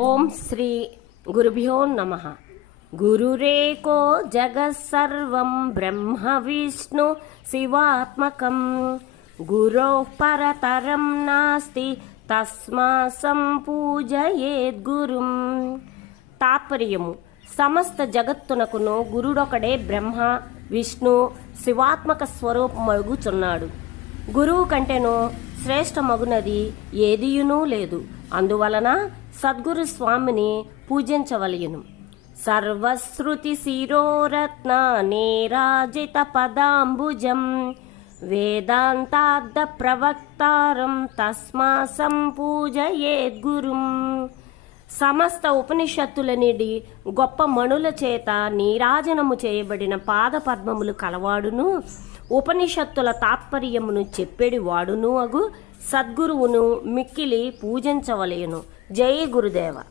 ఓం శ్రీ గురుభ్యో నమ. గురురేకో జగత్సర్వం బ్రహ్మ విష్ణు శివాత్మకం. గురో పరతరం నాస్తి తస్మా సంపూజయేద్గురుం. తాత్పర్యము సమస్త జగత్తునకును గురుడొకడే బ్రహ్మ విష్ణు శివాత్మక స్వరూపమగుచున్నాడు. గురువు కంటేనో శ్రేష్ఠ మగునది ఏదియునూ లేదు. అందువలన సద్గురు స్వామిని పూజించవలయను. సర్వశ్రుతి శిరోరత్న నేరాజిత పదాంబుజం వేదాంతార్థ ప్రవక్తారం తస్మా సంపూజయేద్గురుం. సమస్త ఉపనిషత్తులనిడి గొప్ప మణుల చేత నీరాజనము చేయబడిన పాద పద్మములు కలవాడును. ఉపనిషత్తుల తాత్పర్యమును చెప్పేడి వాడును అగు. సద్గురువును మిక్కిలి పూజించవలెను. జై గురుదేవ.